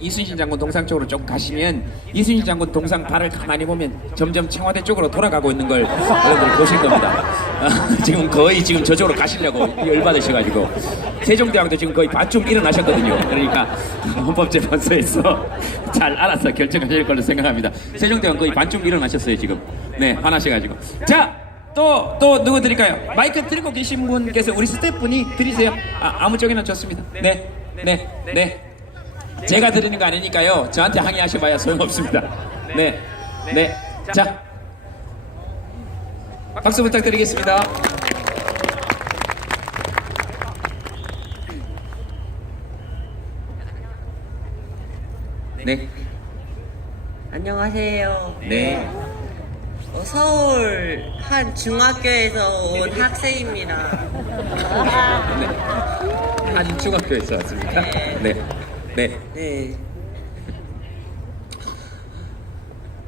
이순신 장군 동상 쪽으로 좀 가시면 이순신 장군 동상 발을 가만히 보면 점점 청와대 쪽으로 돌아가고 있는 걸 여러분들이 보실 겁니다. 지금 거의 지금 저쪽으로 가시려고 열받으셔가지고 세종대왕도 지금 거의 반쯤 일어나셨거든요. 그러니까 헌법재판소에서 잘 알아서 결정하실 걸로 생각합니다. 세종대왕 거의 반쯤 일어나셨어요 지금. 네, 화나셔가지고. 자, 또 누구 드릴까요? 마이크 들고 계신 분께서 우리 스태프분이 드리세요. 아무 쪽이나 좋습니다. 네. 제가 드리는 거 아니니까요. 저한테 항의하셔봐야 소용없습니다. 네. 자, 박수 부탁드리겠습니다. 네. 안녕하세요. 네. 서울 한 중학교에서 온 학생입니다. 한 중학교에서 왔습니까? 네. 네.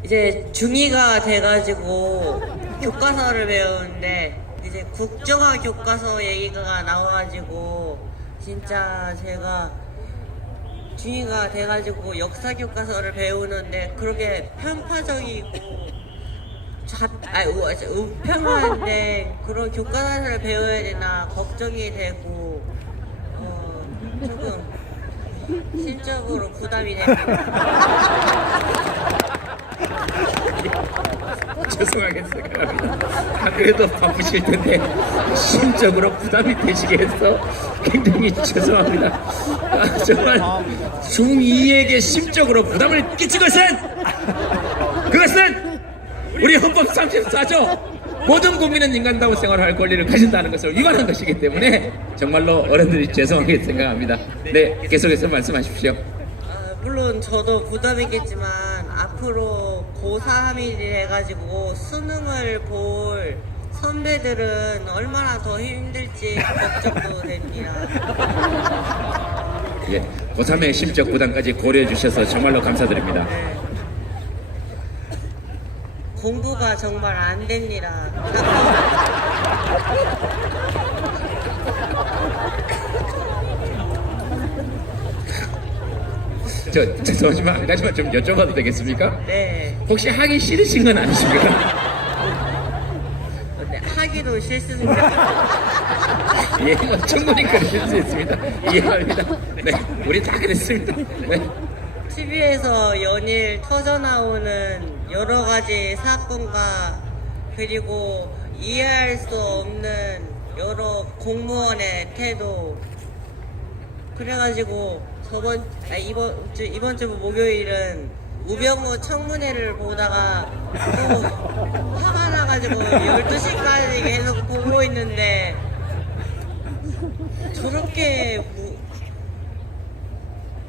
이제 중2가 돼가지고 교과서를 배우는데 이제 국정화 교과서 얘기가 나와가지고 진짜 제가 중2가 돼가지고 역사 교과서를 배우는데 그렇게 편파적이고 우편한데 그런 교과서를 배워야 되나 걱정이 되고 조금 심적으로 부담이 됩니다. 죄송하게 생각합니다. 학교에도 바쁘실 텐데 심적으로 부담이 되시게 해서 굉장히 죄송합니다. 정말 중2에게 심적으로 부담을 끼친 그것은 우리 헌법 34조 모든 국민은 인간다운 생활을 할 권리를 가진다는 것을 위반한 것이기 때문에 정말로 어른들이 죄송하게 생각합니다. 네, 계속해서 말씀하십시오. 물론 저도 부담이겠지만 앞으로 고3이 돼가지고 수능을 볼 선배들은 얼마나 더 힘들지 걱정도 됩니다. 예, 고3의 심적 부담까지 고려해 주셔서 정말로 감사드립니다. 네. 공부가 정말 안 됩니다. 죄송하지만 한 가지만 좀 여쭤봐도 되겠습니까? 네. 혹시 하기 싫으신 건 아니십니까? 근데 하기도 싫습니다. 예, 충분히 그러실 수 있습니다. 이해합니다. 네, 우리 다 그랬습니다. 네. TV에서 연일 터져 나오는 여러 가지 사건과 그리고 이해할 수 없는 여러 공무원의 태도 그래가지고 이번 주 목요일은 우병우 청문회를 보다가 또 화가 나가지고 12시까지 계속 보고 있는데 저렇게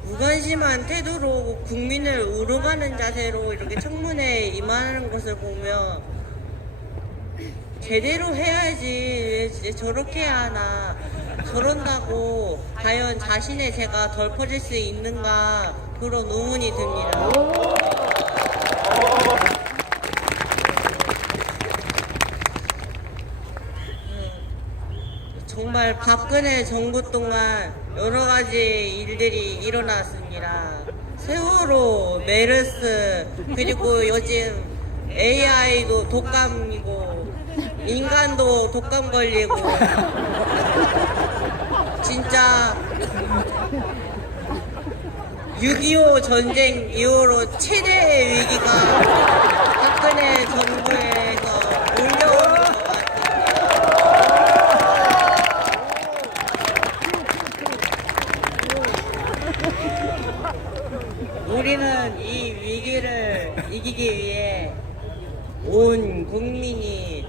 무관심한 태도로 국민을 우롱하는 자세로 이렇게 청문회에 임하는 것을 보면 제대로 해야지 왜 저렇게 하나 저런다고 과연 자신의 죄가 덜퍼질 수 있는가 그런 의문이 듭니다. 정말 박근혜 정부 동안 여러 가지 일들이 일어났습니다. 세월호, 메르스, 그리고 요즘 AI도 독감이고 인간도 독감 걸리고 진짜 6.25 전쟁 이후로 최대의 위기가 박근혜 정부에서 올려오는 것 같아요. 우리는 이 위기를 이기기 위해 온 국민이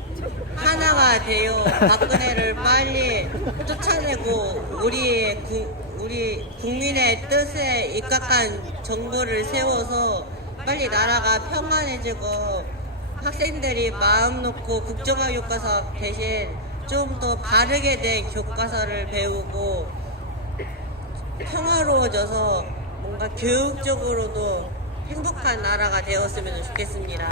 하나가 되어 박근혜를 빨리 쫓아내고 우리 국민의 뜻에 입각한 정부를 세워서 빨리 나라가 평안해지고 학생들이 마음 놓고 국정화 교과서 대신 좀 더 바르게 된 교과서를 배우고 평화로워져서 뭔가 교육적으로도 행복한 나라가 되었으면 좋겠습니다.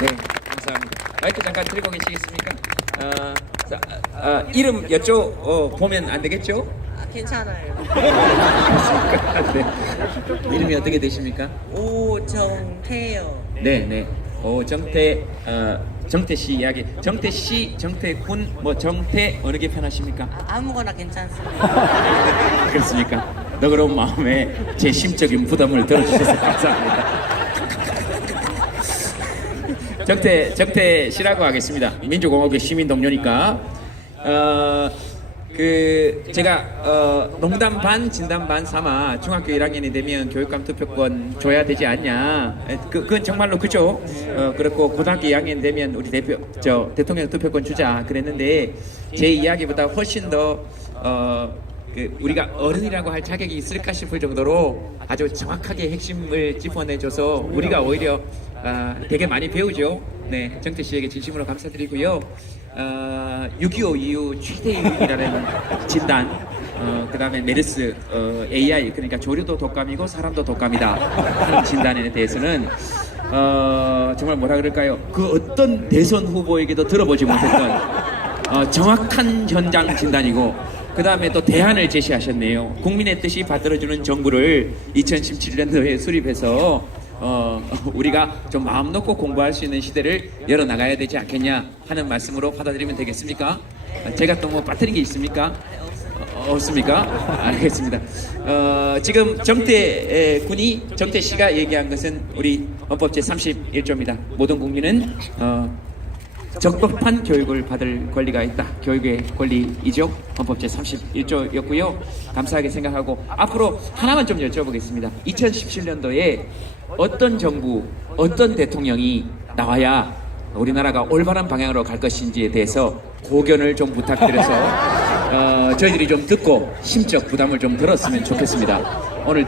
네, 감사합니다. 마이크 잠깐 들고 계시겠습니까? 이름 보면 안 되겠죠? 괜찮아요. 네. 이름이 어떻게 되십니까? 오정태요. 네. 정태 씨 이야기. 정태 씨, 정태 군, 뭐 정태 어느 게 편하십니까? 아무거나 괜찮습니다. 그렇습니까? 너그러운 마음에 제 심적인 부담을 덜어주셔서 감사합니다. 정태 씨라고 하겠습니다. 민주공화국의 시민 동료니까. 제가 농담 반 진담 반 삼아 중학교 1학년이 되면 교육감 투표권 줘야 되지 않냐. 그건 정말로 그죠. 그렇고 고등학교 2학년 되면 우리 대통령 투표권 주자 그랬는데 제 이야기보다 훨씬 더 우리가 어른이라고 할 자격이 있을까 싶을 정도로 아주 정확하게 핵심을 짚어내줘서 우리가 오히려 되게 많이 배우죠. 네, 정태 씨에게 진심으로 감사드리고요. 6.25 이후 최대의 위기라는 진단, 그 다음에 메르스, AI, 그러니까 조류도 독감이고 사람도 독감이다 하는 진단에 대해서는 정말 뭐라 그럴까요? 그 어떤 대선 후보에게도 들어보지 못했던 정확한 현장 진단이고 그 다음에 또 대안을 제시하셨네요. 국민의 뜻이 받들어주는 정부를 2017년도에 수립해서 우리가 좀 마음 놓고 공부할 수 있는 시대를 열어나가야 되지 않겠냐 하는 말씀으로 받아들이면 되겠습니까? 제가 또 뭐 빠뜨린 게 있습니까? 없습니까? 알겠습니다. 지금 정태 씨가 얘기한 것은 우리 헌법 제31조입니다. 모든 국민은 적법한 교육을 받을 권리가 있다. 교육의 권리이죠. 헌법 제31조였고요. 감사하게 생각하고 앞으로 하나만 좀 여쭤보겠습니다. 2017년도에 어떤 정부, 어떤 대통령이 나와야 우리나라가 올바른 방향으로 갈 것인지에 대해서 고견을 좀 부탁드려서 저희들이 좀 듣고 심적 부담을 좀 덜었으면 좋겠습니다. 오늘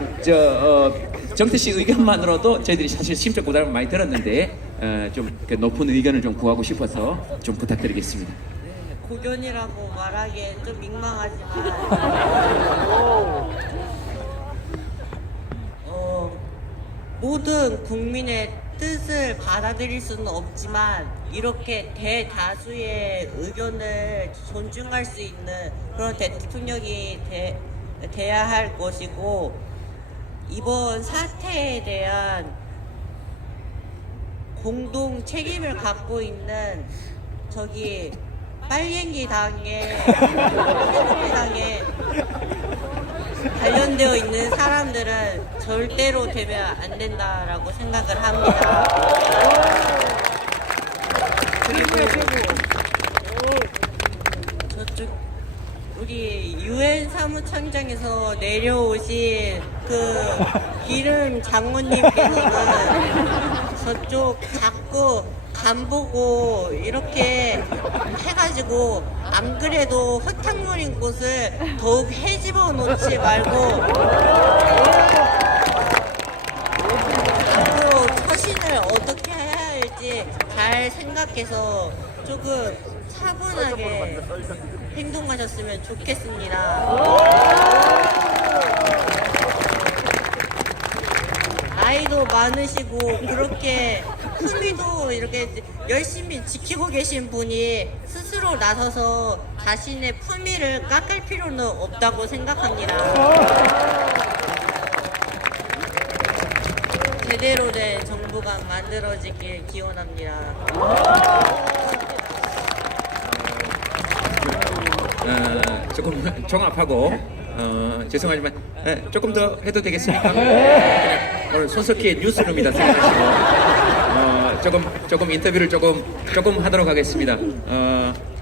정태 씨 의견만으로도 저희들이 사실 심적 부담을 많이 들었는데 좀 높은 의견을 좀 구하고 싶어서 좀 부탁드리겠습니다. 고견이라고 말하기엔 좀 민망하지만 모든 국민의 뜻을 받아들일 수는 없지만 이렇게 대다수의 의견을 존중할 수 있는 그런 대통령이 돼야 할 것이고 이번 사태에 대한 공동 책임을 갖고 있는 저기 빨갱이 당에 관련되어 있는 사람들은 절대로 되면 안 된다라고 생각을 합니다. 그리고 저쪽 우리 UN 사무총장에서 내려오신 그 기름 장모님께서는 저쪽 자꾸 간 보고 이렇게 해가지고 안 그래도 흙탕물인 곳을 더욱 헤집어 놓지 말고 앞으로 처신을 어떻게 해야 할지 잘 생각해서 조금 차분하게 행동하셨으면 좋겠습니다. 나이도 많으시고 그렇게 품위도 이렇게 열심히 지키고 계신 분이 스스로 나서서 자신의 품위를 깎을 필요는 없다고 생각합니다. 제대로 된 정부가 만들어지길 기원합니다. 조금 종합하고 죄송하지만 조금 더 해도 되겠습니까? 오늘 손석희의 뉴스룸이다 생각하시고 조금 인터뷰를 조금 하도록 하겠습니다.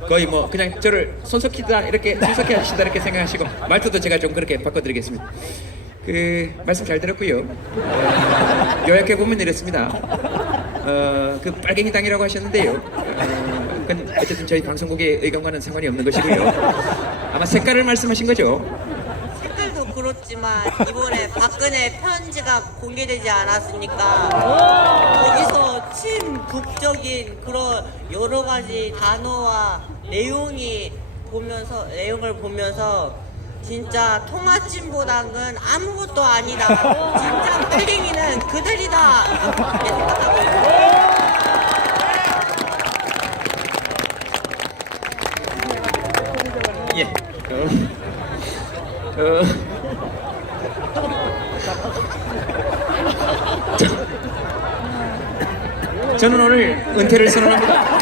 거의 뭐 그냥 저를 손석희다 이렇게 손석희 아저씨다 이렇게 생각하시고 말투도 제가 좀 그렇게 바꿔드리겠습니다. 그 말씀 잘 들었고요. 요약해 보면 이렇습니다. 그 빨갱이 당이라고 하셨는데요. 그건 어쨌든 저희 방송국의 의견과는 상관이 없는 것이고요. 아마 색깔을 말씀하신 거죠? 색깔도 그렇지만 이번에 박근혜 편지가 공개되지 않았습니까? 거기서 친북적인 그런 여러 가지 단어와 내용을 보면서 진짜 통합진보당은 아무것도 아니다. 진짜 빨갱이는 그들이다. 이렇게 생각하고 있습니다. 예. 저는 오늘 은퇴를 선언합니다.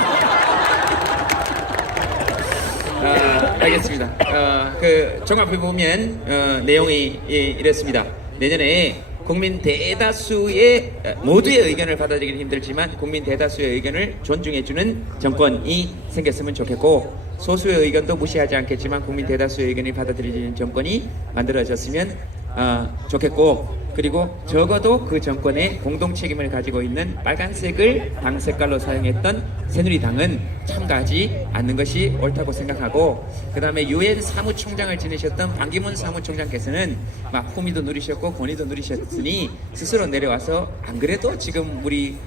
알겠습니다. 그 종합해 보면 내용이 이랬습니다. 내년에 국민 대다수의 모두의 의견을 받아들이기는 힘들지만 국민 대다수의 의견을 존중해주는 정권이 생겼으면 좋겠고, 소수의 의견도 무시하지 않겠지만 국민 대다수의 의견이 받아들이는 정권이 만들어졌으면 좋겠고, 그리고 적어도 그 정권의 공동 책임을 가지고 있는 빨간색을 당 색깔로 사용했던 새누리당은 참가하지 않는 것이 옳다고 생각하고, 그 다음에 유엔 사무총장을 지내셨던 반기문 사무총장께서는 막 품위도 누리셨고 권위도 누리셨으니 스스로 내려와서 안 그래도 지금 우리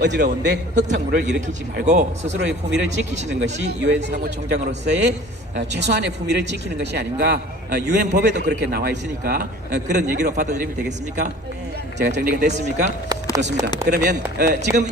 어지러운데 흙탕물을 일으키지 말고 스스로의 품위를 지키시는 것이 유엔 사무총장으로서의 최소한의 품위를 지키는 것이 아닌가. 유엔 법에도 그렇게 나와 있으니까 그런 얘기로 받아들이면 되겠습니까? 제가 정리가 됐습니까? 좋습니다. 그러면 지금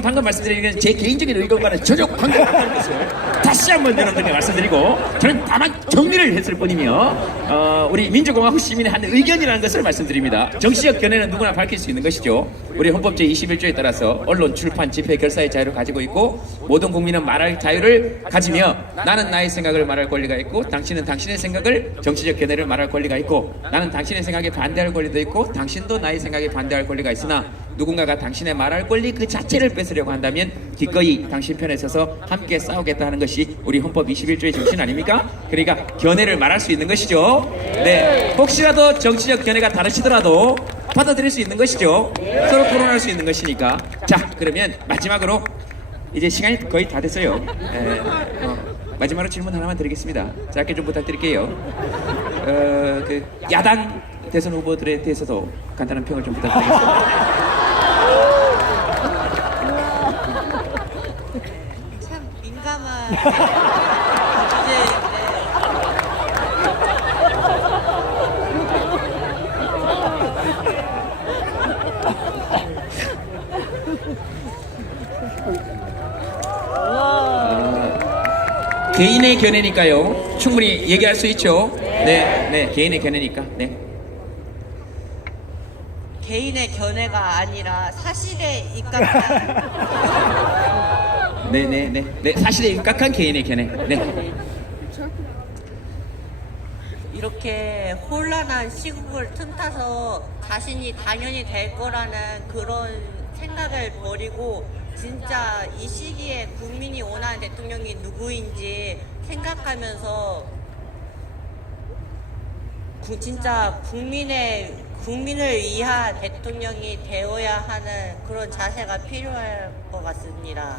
방금 말씀드린 건 제 개인적인 의견과는 전혀 관계가 없다는 것을 다시 한번 여러분들께 말씀드리고, 저는 다만 정리를 했을 뿐이며 우리 민주공화국 시민의 한 의견이라는 것을 말씀드립니다. 정치적 견해는 누구나 밝힐 수 있는 것이죠. 우리 헌법 제21조에 따라서 언론, 출판, 집회, 결사의 자유를 가지고 있고, 모든 국민은 말할 자유를 가지며, 나는 나의 생각을 말할 권리가 있고 당신은 당신의 생각을, 정치적 견해를 말할 권리가 있고, 나는 당신의 생각에 반대할 권리도 있고 당신도 나의 생각에 반대할 권리가 있으나, 누군가가 당신의 말할 권리 그 자체를 뺏으려고 한다면 기꺼이 당신 편에 서서 함께 싸우겠다 하는 것이 우리 헌법 21조의 정신 아닙니까? 그러니까 견해를 말할 수 있는 것이죠. 네, 혹시라도 정치적 견해가 다르시더라도 받아들일 수 있는 것이죠. 서로 토론할 수 있는 것이니까. 자, 그러면 마지막으로 이제 시간이 거의 다 됐어요. 마지막으로 질문 하나만 드리겠습니다. 짧게 좀 부탁드릴게요. 그 야당 대선 후보들에 대해서도 간단한 평을 좀 부탁드리겠습니다. 참 민감한 주제인데, 개인의 견해니까요. 충분히 얘기할 수 있죠. 네, 개인의 견해니까. 네. 개인의 견해가 아니라 사실에 입각한 네, 사실에 입각한 개인의 견해. 네. 이렇게 혼란한 시국을 틈타서 자신이 당연히 될 거라는 그런 생각을 버리고, 진짜 이 시기에 국민이 원하는 대통령이 누구인지 생각하면서 진짜 국민을 위한 대통령이 되어야 하는 그런 자세가 필요할 것 같습니다.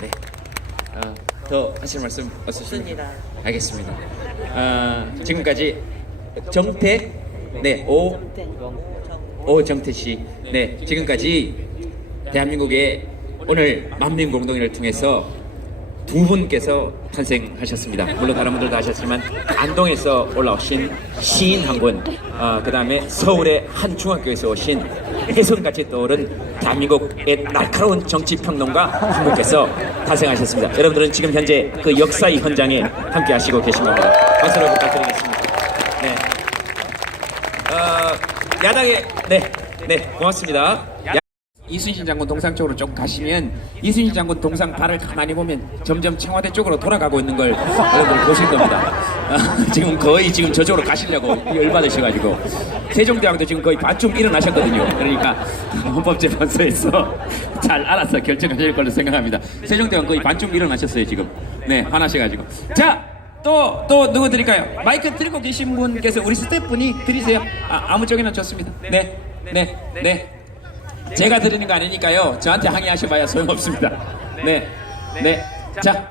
네. 더 하실 말씀 없으십니까? 알겠습니다. 지금까지 정태, 네, 오정태 씨, 네, 지금까지 대한민국의 오늘 만민공동회를 통해서 두 분께서 탄생하셨습니다. 물론 다른 분들도 하셨지만 안동에서 올라오신 시인 한 분, 그 다음에 서울의 한 중학교에서 오신 혜성같이 떠오른 대한민국의 날카로운 정치평론가 한 분께서 탄생하셨습니다. 여러분들은 지금 현재 그 역사의 현장에 함께 하시고 계신 겁니다. 박수를 부탁드리겠습니다. 네. 야당의 네, 고맙습니다. 이순신 장군 동상 쪽으로 좀 가시면 이순신 장군 동상 발을 가만히 보면 점점 청와대 쪽으로 돌아가고 있는 걸 여러분들 보실 겁니다. 지금 거의 저쪽으로 가시려고 열받으셔가지고 세종대왕도 지금 거의 반쯤 일어나셨거든요. 그러니까 헌법재판소에서 잘 알아서 결정하실 걸로 생각합니다. 세종대왕 거의 반쯤 일어나셨어요 지금. 네, 화나셔가지고. 자, 또 누구 드릴까요? 마이크 들고 계신 분께서 우리 스태프분이 드리세요. 아무 쪽이나 좋습니다. 네. 제가 드리는 거 아니니까요. 저한테 항의하셔봐야 소용없습니다. 네. 자,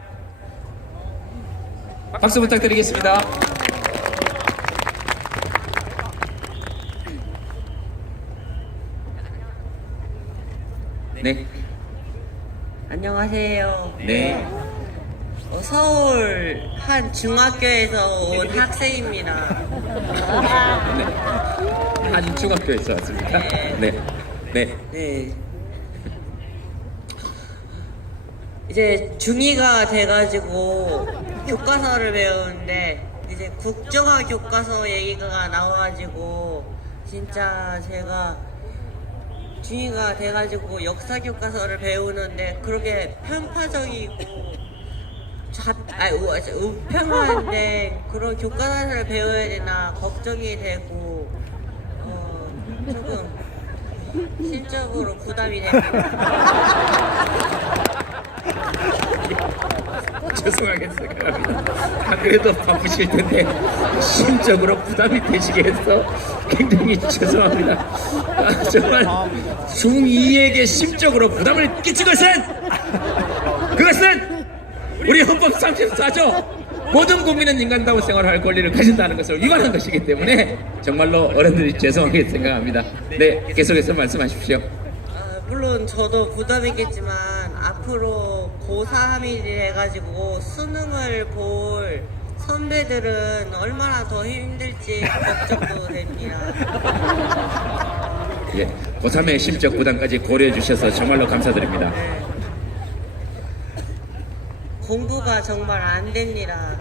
박수 부탁드리겠습니다. 네. 안녕하세요. 네. 서울 한 중학교에서 온 학생입니다. 한 중학교에서 왔습니다. 네. 네. 이제 중2가 돼가지고 교과서를 배우는데 이제 국정화 교과서 얘기가 나와가지고 진짜 제가 중2가 돼가지고 역사 교과서를 배우는데 그렇게 편파적이고 우편화인데 그런 교과서를 배워야 되나 걱정이 되고 조금 심적으로 부담이 됩니다. 죄송하게 생각합니다. 그래도 바쁘실 텐데 심적으로 부담이 되시게 해서 굉장히 죄송합니다. 정말 중2에게 심적으로 부담을 끼친 그것은 우리 헌법 34조 모든 국민은 인간다운 생활할 권리를 가진다는 것을 위반한 것이기 때문에 정말로 어른들이 죄송하게 생각합니다. 네, 계속해서 말씀하십시오. 물론 저도 부담이겠지만 앞으로 고3이 돼가지고 수능을 볼 선배들은 얼마나 더 힘들지 걱정도 됩니다. 예, 고3의 심적 부담까지 고려해 주셔서 정말로 감사드립니다. 네. 공부가 정말 안 됩니다.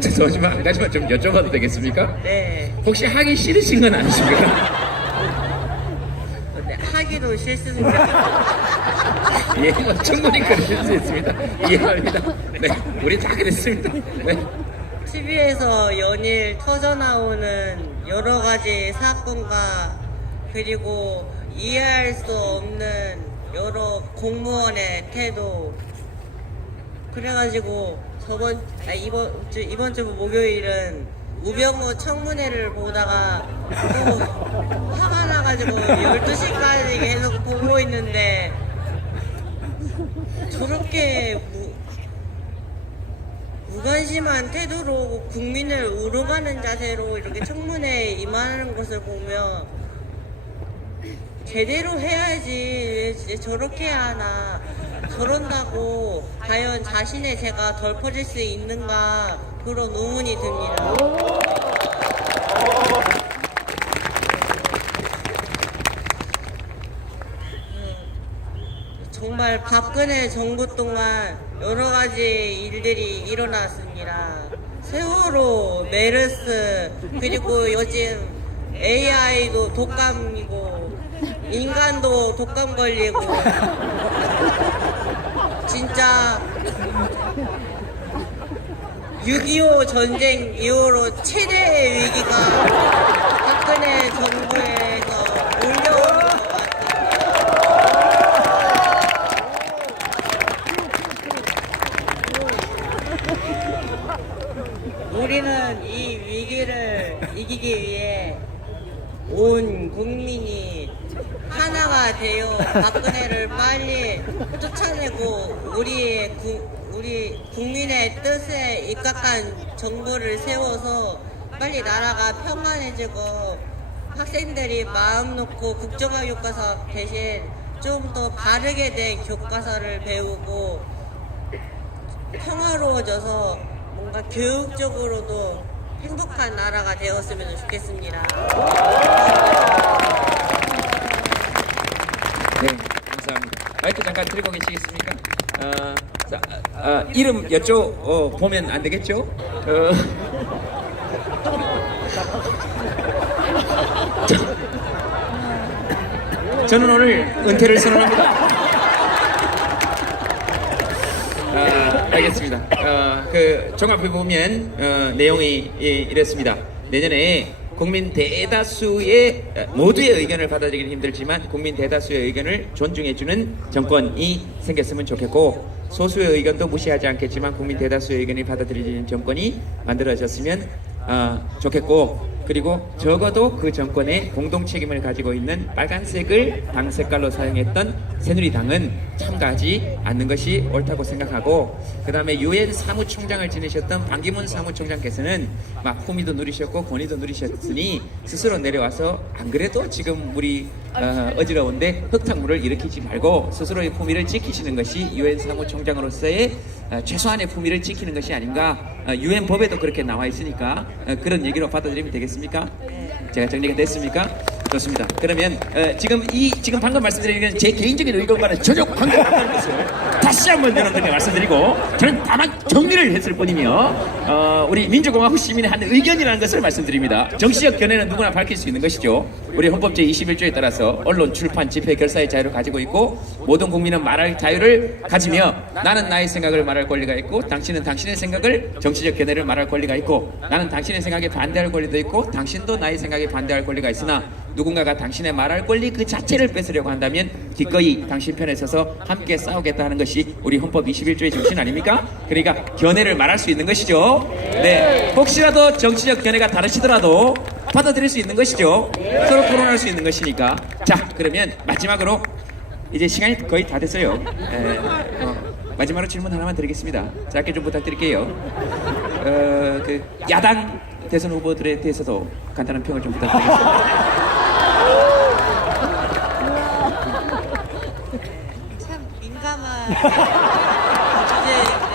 죄송하지만 한 가지만 좀 여쭤봐도 되겠습니까? 네. 혹시 하기 싫으신 건 아니십니까? 근데 하기도 싫습니다. 예, 충분히 그러실 수 있습니다. 이해합니다. 네, 우리 다 그랬습니다. 네. TV에서 연일 터져 나오는 여러 가지 사건과 그리고 이해할 수 없는 여러 공무원의 태도 그래가지고 이번 주 목요일은 우병우 청문회를 보다가 또 화가 나가지고 12시까지 계속 보고 있는데 저렇게 무관심한 태도로 국민을 우롱하는 자세로 이렇게 청문회에 임하는 것을 보면 제대로 해야지 왜 저렇게 하나 저런다고 과연 자신의 죄가 덜퍼질 수 있는가 그런 의문이 듭니다. 정말 박근혜 정부 동안 여러 가지 일들이 일어났습니다. 세월호, 메르스, 그리고 요즘 AI도 독감이고 인간도 독감 걸리고 진짜 6.25 전쟁 이후로 최대의 위기가 박근혜 정부에서 올려오는 것 같아요. 우리는 이 위기를 이기기 위해 온 국민이 하나가 되어 박근혜를 빨리 쫓아내고 우리 국민의 뜻에 입각한 정부를 세워서 빨리 나라가 평안해지고 학생들이 마음 놓고 국정화 교과서 대신 좀 더 바르게 된 교과서를 배우고 평화로워져서 뭔가 교육적으로도 행복한 나라가 되었으면 좋겠습니다. 네, 감사합니다. 마이크 잠깐 들고 계시겠습니까? 이름 보면 안 되겠죠? 저는 오늘 은퇴를 선언합니다. 알겠습니다. 종합해 보면 내용이 이랬습니다. 내년에 국민 대다수의 모두의 의견을 받아들이기는 힘들지만 국민 대다수의 의견을 존중해주는 정권이 생겼으면 좋겠고 소수의 의견도 무시하지 않겠지만 국민 대다수의 의견이 받아들이는 정권이 만들어졌으면 좋겠고 그리고 적어도 그 정권의 공동 책임을 가지고 있는 빨간색을 당 색깔로 사용했던 새누리당은 참가하지 않는 것이 옳다고 생각하고 그 다음에 UN 사무총장을 지내셨던 반기문 사무총장께서는 막 품위도 누리셨고 권위도 누리셨으니 스스로 내려와서 안 그래도 지금 우리 어지러운데 흙탕물을 일으키지 말고 스스로의 품위를 지키시는 것이 UN 사무총장으로서의 최소한의 품위를 지키는 것이 아닌가 UN 법에도 그렇게 나와 있으니까 그런 얘기로 받아들이면 되겠습니까? 제가 정리가 됐습니까? 좋습니다. 그러면 지금 방금 말씀드린 건 제 개인적인 의견과는 전혀 관계가 없다는 것을 다시 한번 여러분들께 말씀드리고, 저는 다만 정리를 했을 뿐이며 우리 민주공화국 시민의 한 의견이라는 것을 말씀드립니다. 정치적 견해는 누구나 밝힐 수 있는 것이죠. 우리 헌법 제21조에 따라서 언론, 출판, 집회, 결사의 자유를 가지고 있고, 모든 국민은 말할 자유를 가지며, 나는 나의 생각을 말할 권리가 있고, 당신은 당신의 생각을, 정치적 견해를 말할 권리가 있고, 나는 당신의 생각에 반대할 권리도 있고, 당신도 나의 생각에 반대할 권리가 있으나, 누군가가 당신의 말할 권리 그 자체를 뺏으려고 한다면 기꺼이 당신 편에 서서 함께 싸우겠다 하는 것이 우리 헌법 21조의 정신 아닙니까? 그러니까 견해를 말할 수 있는 것이죠. 네, 혹시라도 정치적 견해가 다르시더라도 받아들일 수 있는 것이죠. 서로 토론할 수 있는 것이니까. 자, 그러면 마지막으로 이제 시간이 거의 다 됐어요. 마지막으로 질문 하나만 드리겠습니다. 짧게 좀 부탁드릴게요. 그 야당 대선 후보들에 대해서도 간단한 평을 좀 부탁드리겠습니다. 참 민감한 주제인데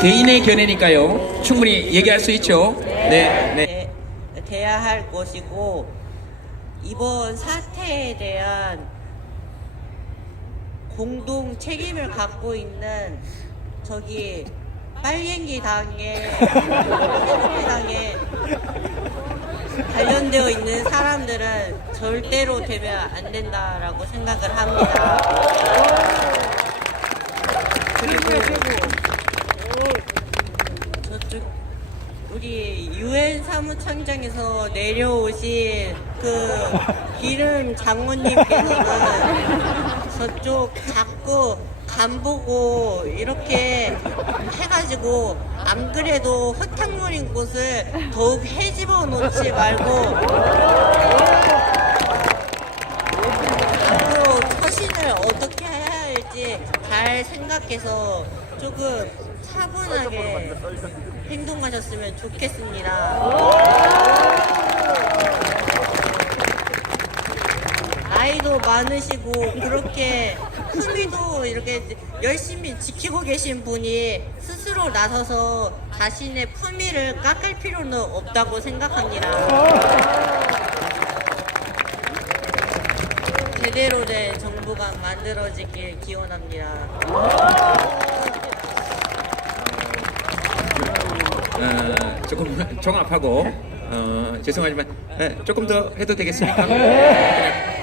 개인의 견해니까요. 충분히 얘기할 수 있죠. 네, 네. 돼야 할 것이고, 이번 사태에 대한 공동 책임을 갖고 있는 저기 빨갱이 당에 새누리당에 관련되어 있는 사람들은 절대로 되면 안 된다라고 생각을 합니다. 그리고 저쪽 우리 유엔 사무총장에서 내려오신 그 기름 장모님께서는 저쪽 자꾸 간 보고 이렇게 해가지고 안 그래도 흙탕물인 곳을 더욱 헤집어 놓지 말고 앞으로 처신을 어떻게 해야 할지 잘 생각해서 조금 차분하게 행동하셨으면 좋겠습니다. 나이도 많으시고 그렇게 품위도 이렇게 열심히 지키고 계신 분이 스스로 나서서 자신의 품위를 깎을 필요는 없다고 생각합니다. 제대로 된 정부가 만들어지길 기원합니다. 조금 종합하고 죄송하지만 조금 더 해도 되겠습니까?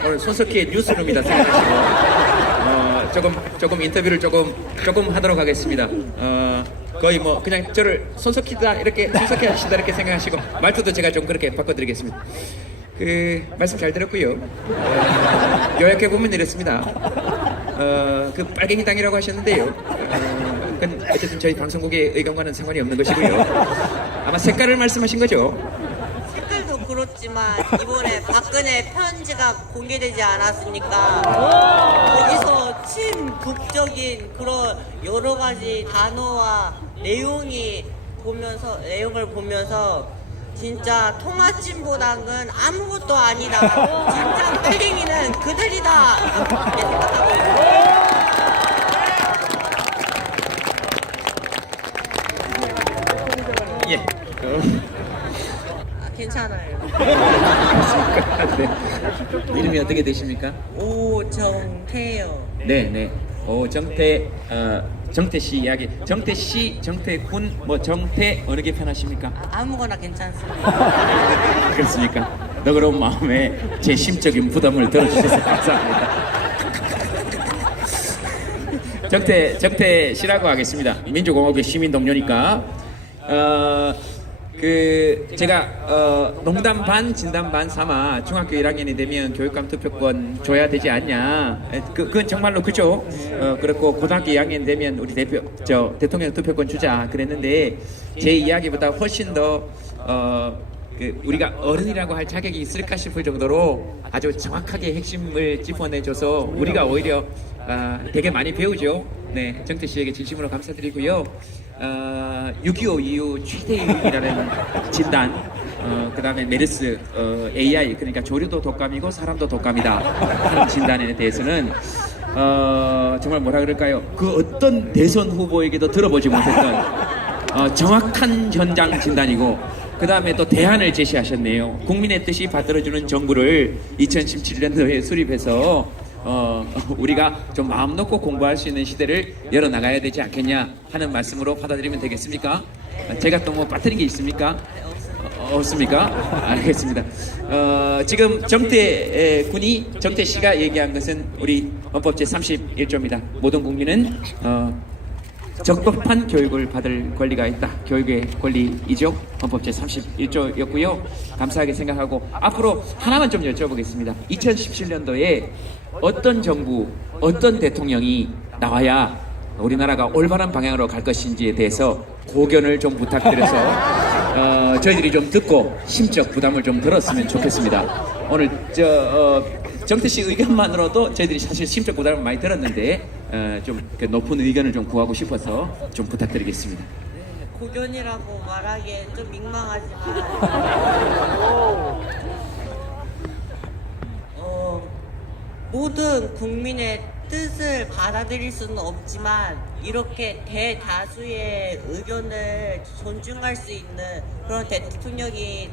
오늘 손석희의 뉴스룸이다 생각하시고 조금 인터뷰를 조금 하도록 하겠습니다. 거의 뭐 그냥 저를 손석희다 이렇게 손석희 하시다 이렇게 생각하시고 말투도 제가 좀 그렇게 바꿔드리겠습니다. 그 말씀 잘 들었고요. 요약해 보면 이렇습니다. 그 빨갱이 당이라고 하셨는데요. 그건 어쨌든 저희 방송국의 의견과는 상관이 없는 것이고요. 아마 색깔을 말씀하신 거죠? 색깔도 그렇지만 이번에 박근혜 편지가 공개되지 않았습니까? 거기서 친북적인 그런 여러 가지 단어와 내용을 보면서 진짜 통합진보당은 아무것도 아니다. 진짜 빨갱이는 그들이다. 이렇게 생각하고 있습니다. 예. 괜찮아요. 네. 이름이 어떻게 되십니까? 오정태요. 네. 정태 씨 이야기. 정태 씨, 정태군, 뭐 정태 어느 게 편하십니까? 아무거나 괜찮습니다. 그렇습니까? 너그러운 마음에 제 심적인 부담을 덜어주셔서 감사합니다. 정태 씨라고 하겠습니다. 민주공화국의 시민 동료니까. 제가 농담 반 진담 반 삼아 중학교 1학년이 되면 교육감 투표권 줘야 되지 않냐. 그건 정말로 그죠. 그렇고 고등학교 2학년 되면 우리 대통령 투표권 주자 그랬는데 제 이야기보다 훨씬 더 우리가 어른이라고 할 자격이 있을까 싶을 정도로 아주 정확하게 핵심을 짚어내줘서 우리가 오히려 되게 많이 배우죠. 네, 정태 씨에게 진심으로 감사드리고요. 6.25 이후 최대위기라는 진단 그다음에 메르스, AI 그러니까 조류도 독감이고 사람도 독감이다 하는 진단에 대해서는 정말 뭐라 그럴까요? 그 어떤 대선 후보에게도 들어보지 못했던 정확한 현장 진단이고 그 다음에 또 대안을 제시하셨네요. 국민의 뜻이 받들어주는 정부를 2017년도에 수립해서 우리가 좀 마음 놓고 공부할 수 있는 시대를 열어나가야 되지 않겠냐 하는 말씀으로 받아들이면 되겠습니까? 제가 또 뭐 빠뜨린 게 있습니까? 없습니까? 알겠습니다. 지금 정태 씨가 얘기한 것은 우리 헌법 제31조입니다. 모든 국민은 적법한 교육을 받을 권리가 있다. 교육의 권리이죠. 헌법 제31조였고요. 감사하게 생각하고 앞으로 하나만 좀 여쭤보겠습니다. 2017년도에 어떤 정부, 어떤 대통령이 나와야 우리나라가 올바른 방향으로 갈 것인지에 대해서 고견을 좀 부탁드려서 저희들이 좀 듣고 심적 부담을 좀 덜었으면 좋겠습니다. 오늘 정태 씨 의견만으로도 저희들이 사실 심적 부담을 많이 들었는데 좀 높은 의견을 좀 구하고 싶어서 좀 부탁드리겠습니다. 고견이라고 말하기엔 좀 민망하지만 모든 국민의 뜻을 받아들일 수는 없지만 이렇게 대다수의 의견을 존중할 수 있는 그런 대통령이